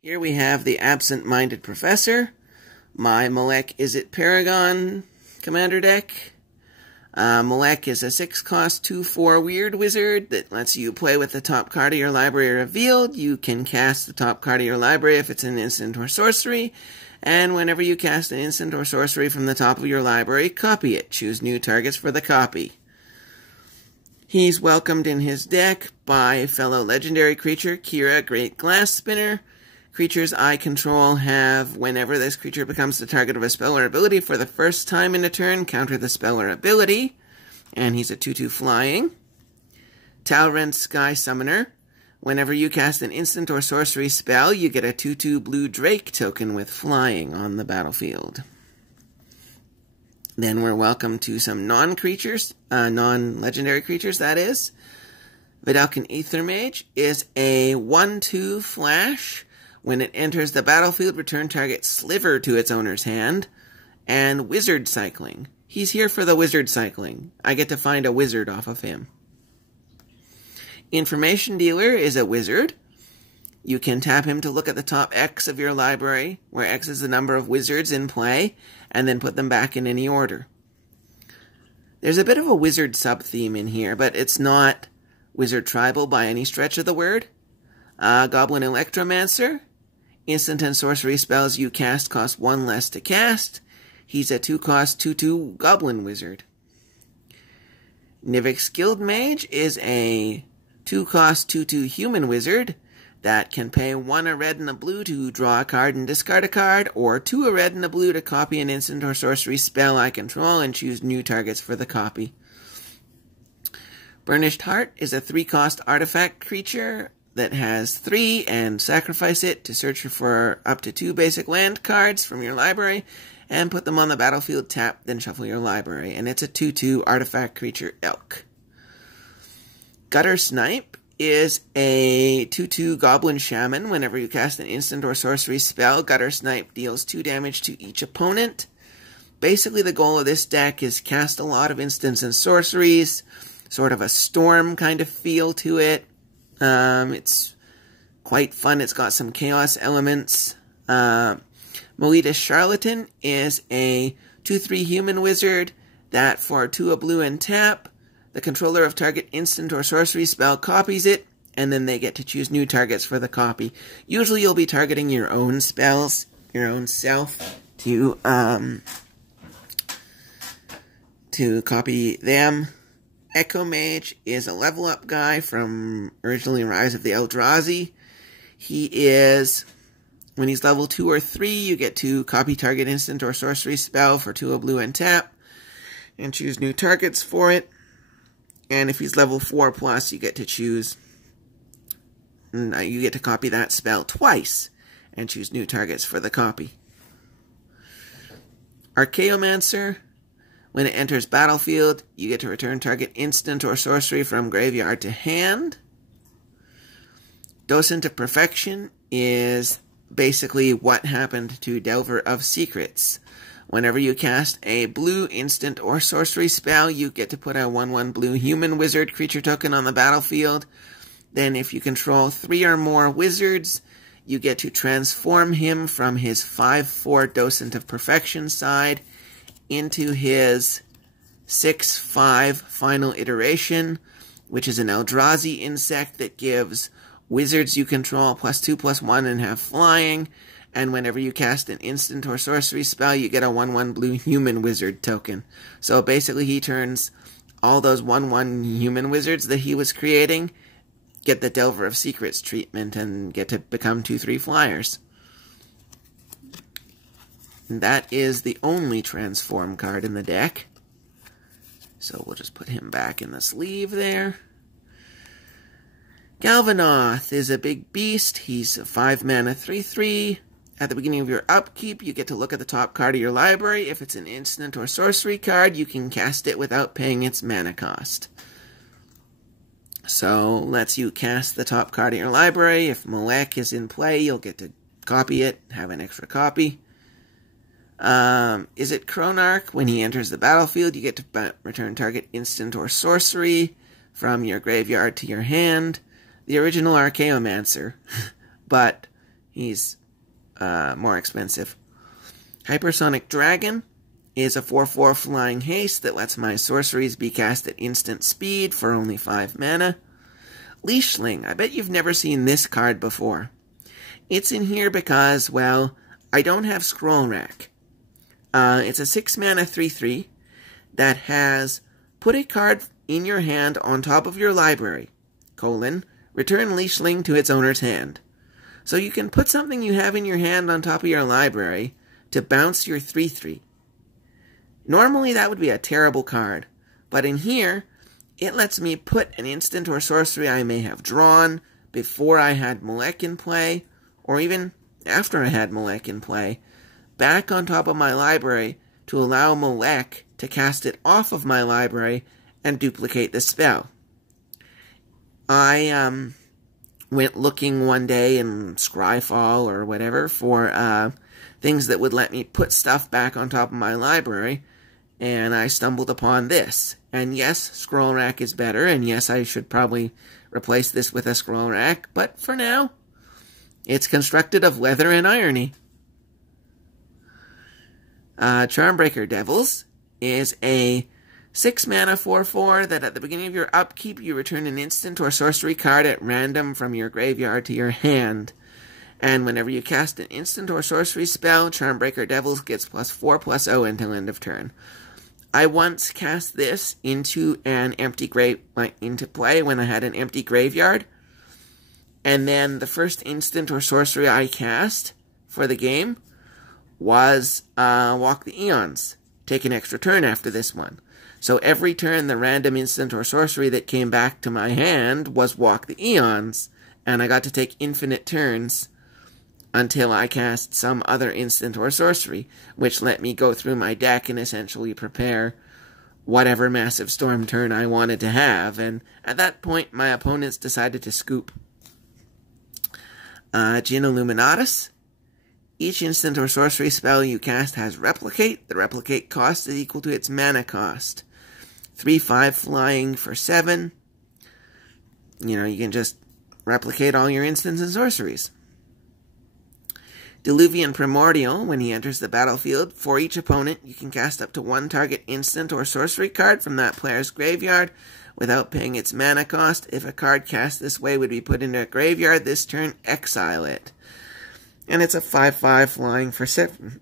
Here we have the Absent-Minded Professor, my Malek Izzet Paragon Commander deck. Malek is a 6-cost 2/4 weird wizard that lets you play with the top card of your library revealed. You can cast the top card of your library if it's an instant or sorcery, and whenever you cast an instant or sorcery from the top of your library, copy it. Choose new targets for the copy. He's welcomed in his deck by fellow legendary creature Kira, Great Glass Spinner. Creatures I control have, whenever this creature becomes the target of a spell or ability for the first time in a turn, counter the spell or ability. And he's a 2/2 flying. Talrent Sky Summoner. Whenever you cast an instant or sorcery spell, you get a 2/2 blue Drake token with flying on the battlefield. Then we're welcome to some non-creatures, non-legendary creatures, that is. Vedalken Aethermage is a 1/2 flash. When it enters the battlefield, return target Sliver to its owner's hand. And Wizard Cycling. He's here for the Wizard Cycling. I get to find a wizard off of him. Information Dealer is a wizard. You can tap him to look at the top X of your library, where X is the number of wizards in play, and then put them back in any order. There's a bit of a wizard sub-theme in here, but it's not wizard tribal by any stretch of the word. Goblin Electromancer. Instant and sorcery spells you cast cost 1 less to cast. He's a 2-cost 2/2 Goblin Wizard. Nivix Guildmage is a 2-cost 2/2 Human Wizard that can pay 1 a red and a blue to draw a card and discard a card, or 2 a red and a blue to copy an instant or sorcery spell I control and choose new targets for the copy. Burnished Heart is a 3-cost artifact creature that has 3, and sacrifice it to search for up to 2 basic land cards from your library and put them on the battlefield tapped, then shuffle your library. And it's a 2/2 artifact creature elk. Gutter Snipe is a 2/2 Goblin Shaman. Whenever you cast an instant or sorcery spell, Gutter Snipe deals 2 damage to each opponent. Basically, the goal of this deck is cast a lot of instants and sorceries, sort of a storm kind of feel to it. It's quite fun. It's got some chaos elements. Meletus Charlatan is a 2/3 human wizard that for 2 a blue and tap, the controller of target instant or sorcery spell copies it, and then they get to choose new targets for the copy. Usually you'll be targeting your own spells, your own self, to copy them. Echo Mage is a level up guy from originally Rise of the Eldrazi. He is, when he's level 2 or 3, you get to copy target instant or sorcery spell for 2 a blue and tap, and choose new targets for it. And if he's level 4 plus, you get to choose, you get to copy that spell twice, and choose new targets for the copy. Archaeomancer. When it enters battlefield, you get to return target instant or sorcery from graveyard to hand. Docent of Perfection is basically what happened to Delver of Secrets. Whenever you cast a blue instant or sorcery spell, you get to put a 1/1 blue human wizard creature token on the battlefield. Then if you control 3 or more wizards, you get to transform him from his 5/4 Docent of Perfection side into his 6/5 final iteration, which is an Eldrazi insect that gives wizards you control +2/+1 and have flying, and whenever you cast an instant or sorcery spell, you get a 1/1 blue human wizard token. So basically he turns all those 1/1 human wizards that he was creating, get the Delver of Secrets treatment, and get to become 2/3 flyers. And that is the only transform card in the deck. So we'll just put him back in the sleeve there. Galvanoth is a big beast. He's a 5 mana 3/3. At the beginning of your upkeep, you get to look at the top card of your library. If it's an instant or sorcery card, you can cast it without paying its mana cost. So lets you cast the top card of your library. If Malek is in play, you'll get to copy it, have an extra copy. Izzet Chronarch, when he enters the battlefield, you get to return target instant or sorcery from your graveyard to your hand. The original Archaeomancer, but He's more expensive. Hypersonic Dragon is a 4/4 flying haste that lets my sorceries be cast at instant speed for only 5 mana. Leashling. I bet you've never seen this card before. It's in here because, well, I don't have Scroll Rack. It's a 6 mana 3/3 that has put a card in your hand on top of your library, return Leashling to its owner's hand. So you can put something you have in your hand on top of your library to bounce your 3/3. Normally that would be a terrible card, but in here, it lets me put an instant or sorcery I may have drawn before I had Malek in play, or even after I had Malek in play, back on top of my library to allow Malek to cast it off of my library and duplicate the spell. I went looking one day in Scryfall or whatever for things that would let me put stuff back on top of my library, and I stumbled upon this. And yes, Scroll Rack is better, and yes, I should probably replace this with a Scroll Rack, but for now, it's constructed of leather and irony. Charmbreaker Devils is a 6 mana 4/4 that at the beginning of your upkeep you return an instant or sorcery card at random from your graveyard to your hand. And whenever you cast an instant or sorcery spell, Charmbreaker Devils gets +4/+0 until end of turn. I once cast this into play when I had an empty graveyard, and then the first instant or sorcery I cast for the game was Walk the Eons. Take an extra turn after this one. So every turn the random instant or sorcery that came back to my hand was Walk the Eons, and I got to take infinite turns until I cast some other instant or sorcery, which let me go through my deck and essentially prepare whatever Massive Storm turn I wanted to have, and at that point my opponents decided to scoop. Jin Illuminatus. Each instant or sorcery spell you cast has Replicate. The Replicate cost is equal to its mana cost. 3/5 flying for 7. You can just replicate all your instants and sorceries. Diluvian Primordial, when he enters the battlefield, for each opponent, you can cast up to 1 target instant or sorcery card from that player's graveyard without paying its mana cost. If a card cast this way would be put into a graveyard this turn, exile it. And it's a 5/5 flying for 7.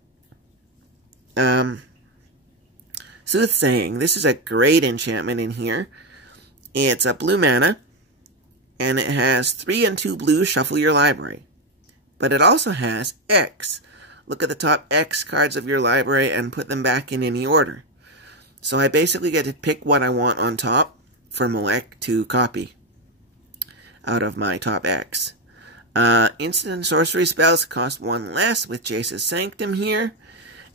Soothsaying. This is a great enchantment in here. It's a blue mana, and it has 3 and 2 blue, shuffle your library. But it also has X. Look at the top X cards of your library and put them back in any order. So I basically get to pick what I want on top for Malek to copy out of my top X. Instant and sorcery spells cost 1 less with Jace's Sanctum here.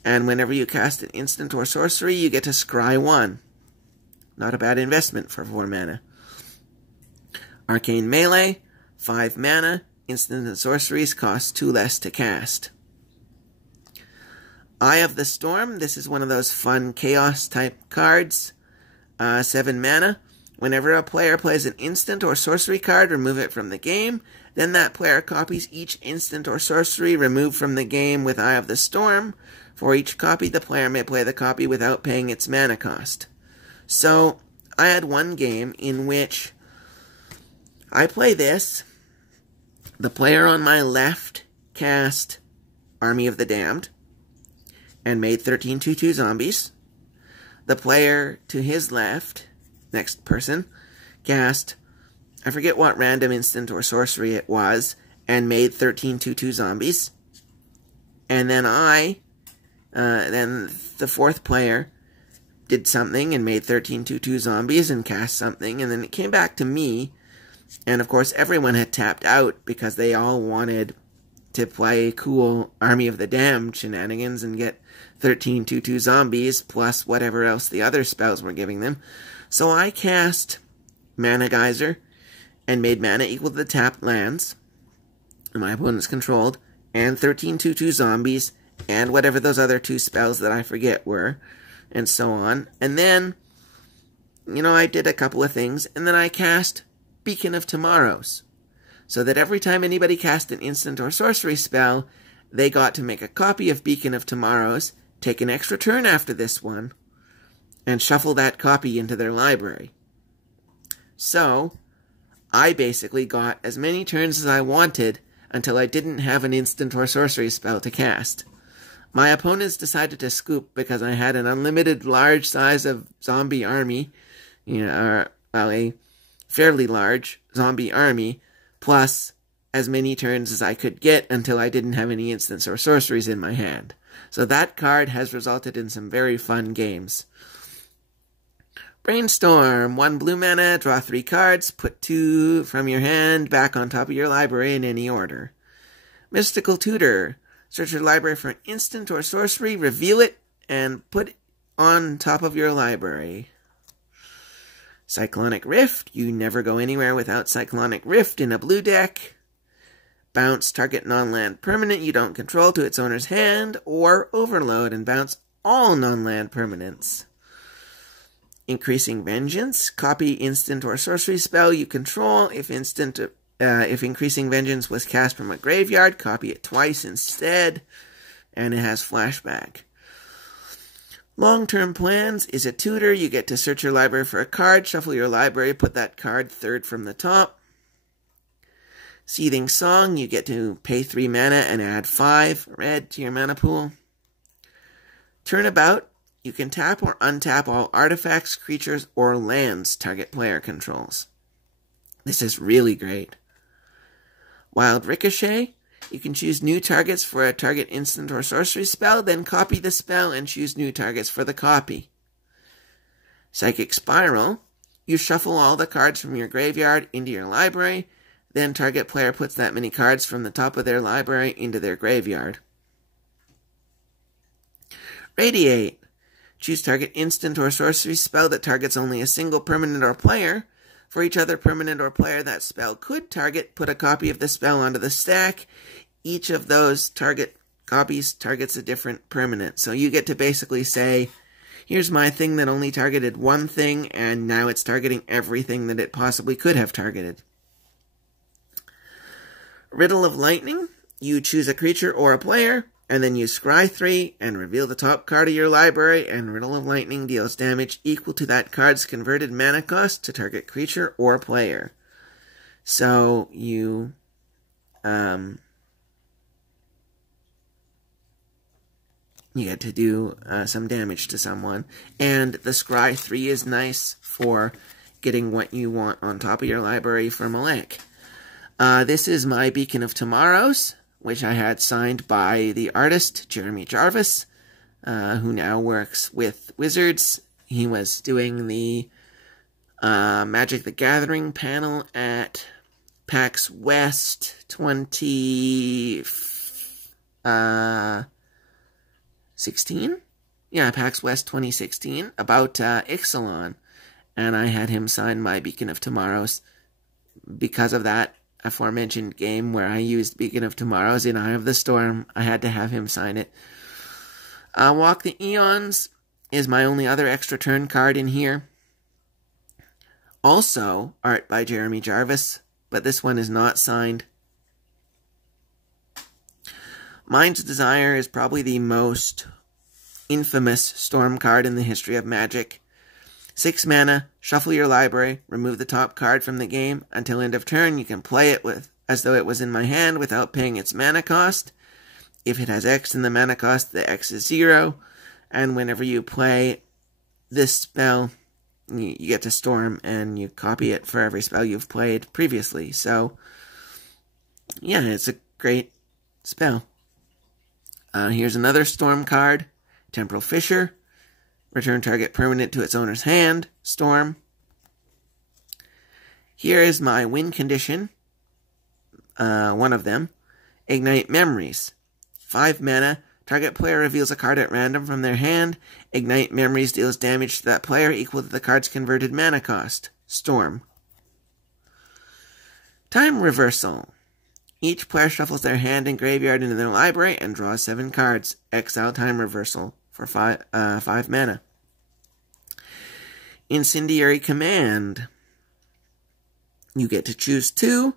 And whenever you cast an instant or sorcery, you get to scry 1. Not a bad investment for 4 mana. Arcane Melee, 5 mana. Instant and sorceries cost 2 less to cast. Eye of the Storm. This is one of those fun chaos-type cards. 7 mana. Whenever a player plays an instant or sorcery card, remove it from the game. Then that player copies each instant or sorcery removed from the game with Eye of the Storm. For each copy, the player may play the copy without paying its mana cost. So, I had one game in which I play this. The player on my left cast Army of the Damned and made 13 2/2 zombies. The player to his left, next person, cast, I forget what random instant or sorcery it was, and made 13 2/2 zombies. And then then the fourth player did something and made 13 2/2 zombies and cast something, and then it came back to me. And of course, everyone had tapped out because they all wanted to play cool Army of the Damned shenanigans and get 13 2/2 zombies plus whatever else the other spells were giving them. So I cast Mana Geyser and made mana equal to the tapped lands my opponents controlled, and 13 2/2 zombies, and whatever those other 2 spells that I forget were, and so on. And then, I did a couple of things, and then I cast Beacon of Tomorrows. so that every time anybody cast an instant or sorcery spell, they got to make a copy of Beacon of Tomorrows, take an extra turn after this one, and shuffle that copy into their library. So, I basically got as many turns as I wanted until I didn't have an instant or sorcery spell to cast. My opponents decided to scoop because I had an unlimited large size of zombie army, a fairly large zombie army, plus as many turns as I could get until I didn't have any instants or sorceries in my hand. So that card has resulted in some very fun games. Brainstorm. 1 blue mana, draw 3 cards, put 2 from your hand back on top of your library in any order. Mystical Tutor. Search your library for an instant or sorcery, reveal it, and put it on top of your library. Cyclonic Rift. You never go anywhere without Cyclonic Rift in a blue deck. Bounce target non-land permanent you don't control to its owner's hand, or Overload and bounce all non-land permanents. Increasing Vengeance. Copy instant or sorcery spell you control. If Increasing Vengeance was cast from a graveyard, copy it twice instead, and it has flashback. Long-term plans is a tutor. You get to search your library for a card, shuffle your library, put that card third from the top. Seething Song, you get to pay 3 mana and add 5 red to your mana pool. Turnabout, you can tap or untap all artifacts, creatures, or lands target player controls. This is really great. Wild Ricochet, you can choose new targets for a target instant or sorcery spell, then copy the spell and choose new targets for the copy. Psychic Spiral, you shuffle all the cards from your graveyard into your library, then target player puts that many cards from the top of their library into their graveyard. Radiate, choose target instant or sorcery spell that targets only a single permanent or player. For each other permanent or player that spell could target, put a copy of the spell onto the stack. Each of those target copies targets a different permanent. So you get to basically say, here's my thing that only targeted one thing, and now it's targeting everything that it possibly could have targeted. Riddle of Lightning, you choose a creature or a player, and then you scry 3 and reveal the top card of your library, and Riddle of Lightning deals damage equal to that card's converted mana cost to target creature or player. So you get to do some damage to someone, and the scry 3 is nice for getting what you want on top of your library for Malek. This is my Beacon of Tomorrows, which I had signed by the artist, Jeremy Jarvis, who now works with Wizards. He was doing the Magic the Gathering panel at PAX West 2016? Yeah, PAX West 2016, about Ixalan. And I had him sign my Beacon of Tomorrows because of that aforementioned game where I used Beacon of Tomorrows in Eye of the Storm. I had to have him sign it. Walk the Eons is my only other extra turn card in here. Also, art by Jeremy Jarvis, but this one is not signed. Mind's Desire is probably the most infamous Storm card in the history of Magic. 6 mana, shuffle your library, remove the top card from the game. Until end of turn, you can play it as though it was in my hand without paying its mana cost. If it has X in the mana cost, the X is 0. And whenever you play this spell, you get to Storm, and you copy it for every spell you've played previously. So, yeah, it's a great spell. Here's another Storm card, Temporal Fissure. Return target permanent to its owner's hand. Storm. Here is my win condition. One of them. Ignite Memories. 5 mana. Target player reveals a card at random from their hand. Ignite Memories deals damage to that player equal to the card's converted mana cost. Storm. Time Reversal. Each player shuffles their hand and graveyard into their library and draws 7 cards. Exile Time Reversal for 5 mana. Incendiary Command. You get to choose 2.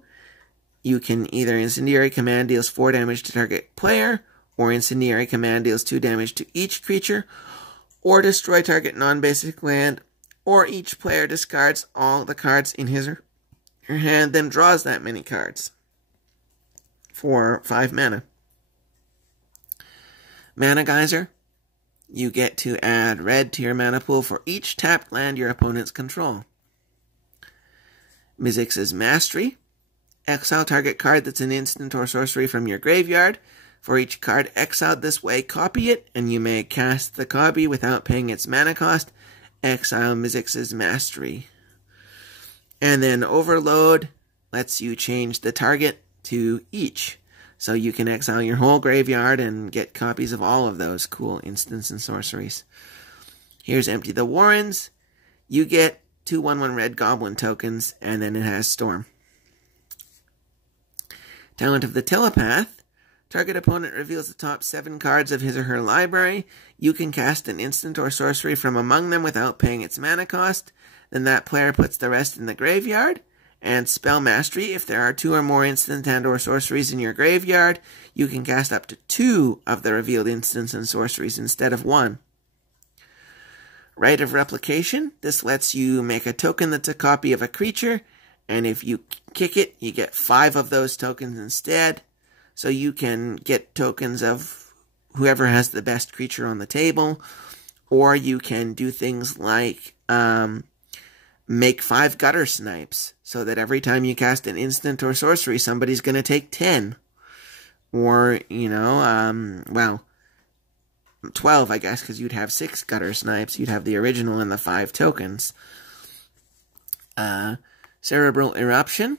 You can either Incendiary Command deals 4 damage to target player, or Incendiary Command deals 2 damage to each creature, or destroy target non-basic land, or each player discards all the cards in his or her hand, then draws that many cards for 5 mana. Mana Geyser. You get to add red to your mana pool for each tapped land your opponents control. Mizzix's Mastery. Exile target card that's an instant or sorcery from your graveyard. For each card exiled this way, copy it, and you may cast the copy without paying its mana cost. Exile Mizzix's Mastery. And then Overload lets you change the target to each. So you can exile your whole graveyard and get copies of all of those cool instants and sorceries. Here's Empty the Warrens. You get 2 1/1 red goblin tokens, and then it has Storm. Talent of the Telepath. Target opponent reveals the top 7 cards of his or her library. You can cast an instant or sorcery from among them without paying its mana cost. Then that player puts the rest in the graveyard. And Spell Mastery. If there are 2 or more instant and or sorceries in your graveyard, you can cast up to 2 of the revealed instants and sorceries instead of 1. Rite of Replication. This lets you make a token that's a copy of a creature, and if you kick it, you get 5 of those tokens instead. So you can get tokens of whoever has the best creature on the table, or you can do things like make 5 Gutter Snipes, so that every time you cast an instant or sorcery, somebody's going to take 10. Or, 12, I guess, because you'd have 6 Gutter Snipes. You'd have the original and the 5 tokens. Cerebral Eruption.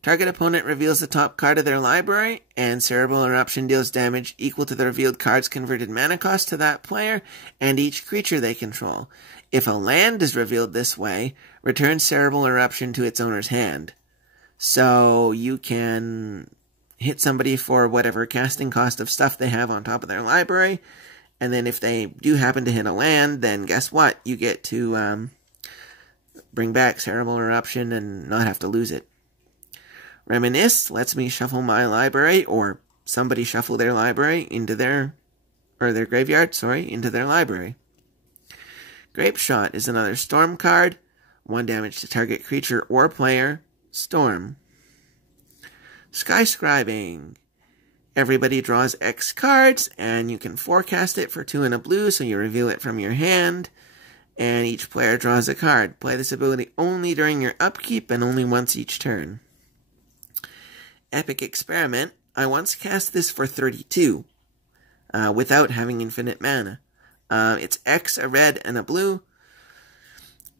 Target opponent reveals the top card of their library, and Cerebral Eruption deals damage equal to the revealed card's converted mana cost to that player and each creature they control. If a land is revealed this way, return Cerebral Eruption to its owner's hand. So you can hit somebody for whatever casting cost of stuff they have on top of their library, and then if they do happen to hit a land, then guess what? You get to bring back Cerebral Eruption and not have to lose it. Reminisce lets me shuffle my library, or somebody shuffle their library into their graveyard, into their library. Grape Shot is another Storm card. 1 damage to target creature or player. Storm. Skyscribing. Everybody draws X cards, and you can forecast it for 2 and a blue, so you reveal it from your hand, and each player draws a card. Play this ability only during your upkeep and only once each turn. Epic Experiment. I once cast this for 32, without having infinite mana. It's X, a red, and a blue.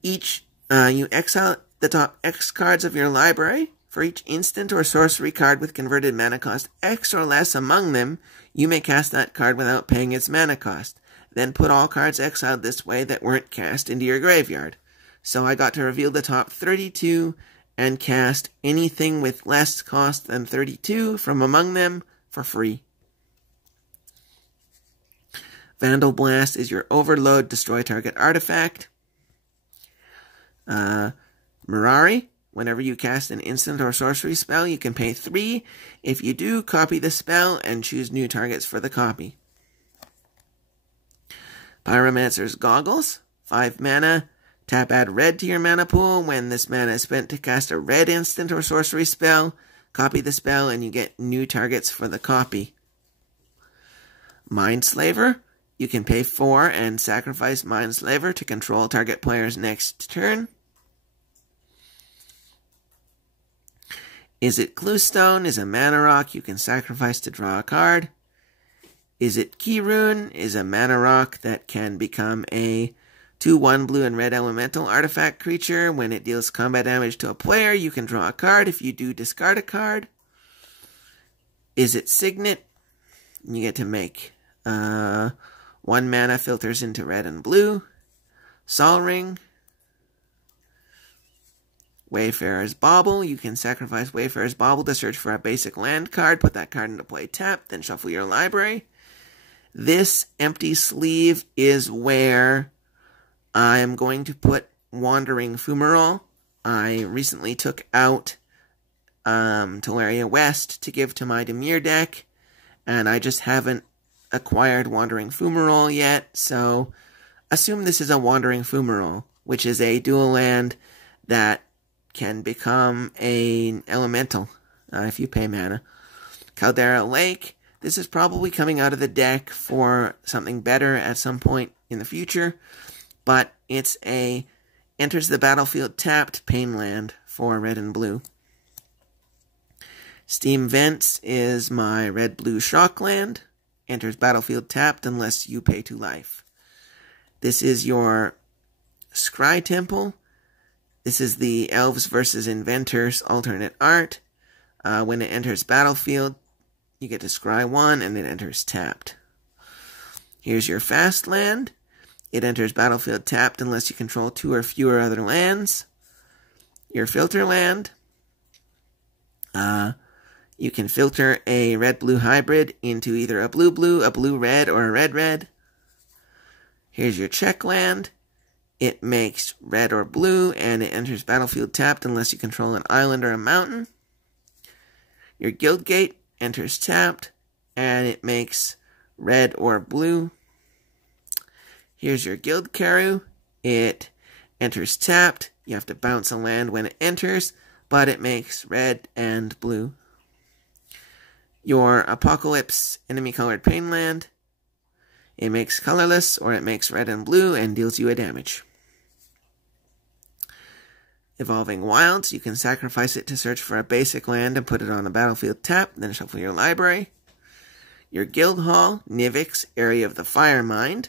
You exile the top X cards of your library. For each instant or sorcery card with converted mana cost X or less among them, you may cast that card without paying its mana cost. Then put all cards exiled this way that weren't cast into your graveyard. So I got to reveal the top 32 and cast anything with less cost than 32 from among them for free. Vandal Blast is your overload, destroy target artifact. Mirari, whenever you cast an instant or sorcery spell, you can pay 3. If you do, copy the spell and choose new targets for the copy. Pyromancer's Goggles, 5 mana. Tap add red to your mana pool. When this mana is spent to cast a red instant or sorcery spell, copy the spell and you get new targets for the copy. Mindslaver. You can pay 4 and sacrifice Mindslaver to control target player's next turn. Is it Cluestone? Is a mana rock you can sacrifice to draw a card. Is it Keyrune? Is a mana rock that can become a 2/1 blue and red elemental artifact creature. When it deals combat damage to a player, you can draw a card. If you do, discard a card. Is it Signet? You get to make 1 mana filters into red and blue. Sol Ring. Wayfarer's Bauble. You can sacrifice Wayfarer's Bauble to search for a basic land card. Put that card into play tapped, then shuffle your library. This empty sleeve is where I am going to put Wandering Fumarole. I recently took out Teleria West to give to my Dimir deck, and I just haven't acquired Wandering Fumarole yet, so assume this is a Wandering Fumarole, which is a dual land that can become an elemental if you pay mana. Caldera Lake, this is probably coming out of the deck for something better at some point in the future, but it's a enters the battlefield tapped pain land for red and blue. Steam Vents is my red-blue shock land. Enters battlefield tapped unless you pay 2 life. This is your Scry Temple. This is the Elves versus Inventors alternate art. When it enters battlefield, you get to scry 1 and it enters tapped. Here's your Fast Land. It enters battlefield tapped unless you control 2 or fewer other lands. Your Filter Land. You can filter a red-blue hybrid into either a blue-blue, a blue-red, or a red-red. Here's your Check Land. It makes red or blue, and it enters battlefield tapped unless you control an island or a mountain. Your Guildgate enters tapped, and it makes red or blue. Here's your Guildcaru. It enters tapped. You have to bounce a land when it enters, but it makes red and blue. Your Apocalypse enemy-colored pain land. It makes colorless, or it makes red and blue, and deals you a damage. Evolving Wilds, you can sacrifice it to search for a basic land and put it on a battlefield tap, then shuffle your library. Your Guildhall, Nivix, Area of the Firemind.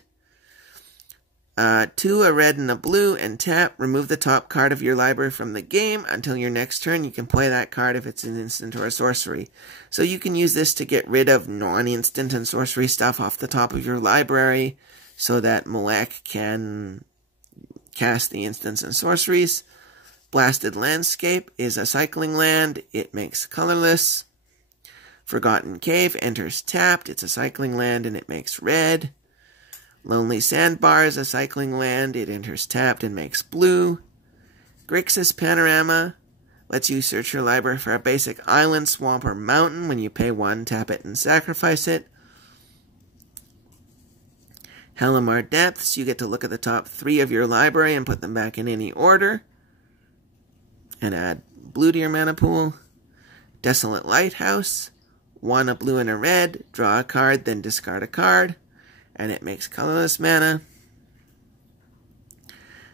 2, a red and a blue, and tap. Remove the top card of your library from the game. Until your next turn, you can play that card if it's an instant or a sorcery. So you can use this to get rid of non-instant and sorcery stuff off the top of your library so that Malek can cast the instants and sorceries. Blasted Landscape is a cycling land. It makes colorless. Forgotten Cave enters tapped. It's a cycling land and it makes red. Lonely Sandbar is a cycling land. It enters tapped and makes blue. Grixis Panorama lets you search your library for a basic island, swamp, or mountain. When you pay 1, tap it and sacrifice it. Halimar Depths, you get to look at the top 3 of your library and put them back in any order. And add blue to your mana pool. Desolate Lighthouse, 1 a blue and a red. Draw a card, then discard a card. And it makes colorless mana.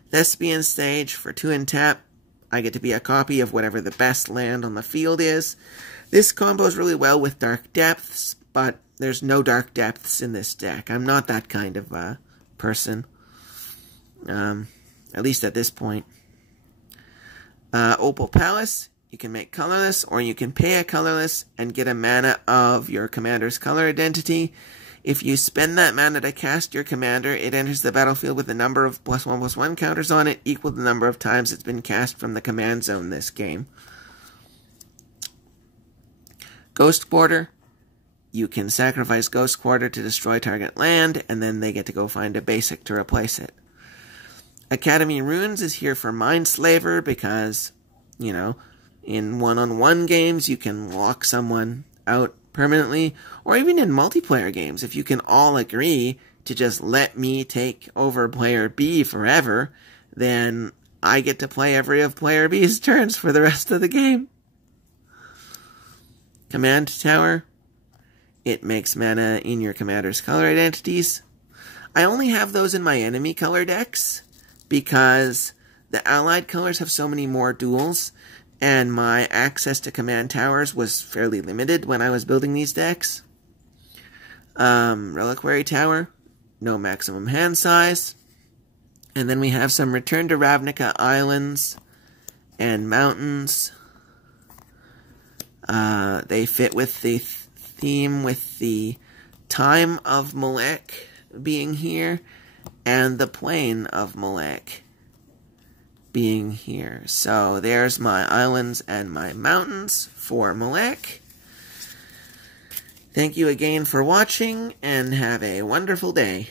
Thespian Stage, for 2 and tap, I get to be a copy of whatever the best land on the field is. This combos really well with Dark Depths, but there's no Dark Depths in this deck. I'm not that kind of person. At least at this point. Opal Palace, you can make colorless, or you can pay a colorless and get a mana of your commander's color identity. If you spend that mana to cast your commander, it enters the battlefield with a number of +1/+1 counters on it, equal to the number of times it's been cast from the command zone this game. Ghost Quarter. You can sacrifice Ghost Quarter to destroy target land, and then they get to go find a basic to replace it. Academy Ruins is here for Mindslaver because, you know, in one-on-one games you can lock someone out permanently, or even in multiplayer games, if you can all agree to just let me take over player B forever, then I get to play every of player B's turns for the rest of the game. Command Tower. It makes mana in your commander's color identities. I only have those in my enemy color decks because the allied colors have so many more duels, and my access to command towers was fairly limited when I was building these decks. Reliquary Tower, no maximum hand size. And then we have some Return to Ravnica Islands and Mountains. They fit with the theme with the time of Malek being here and the plane of Malek being here. So there's my islands and my mountains for Malek. Thank you again for watching, and have a wonderful day.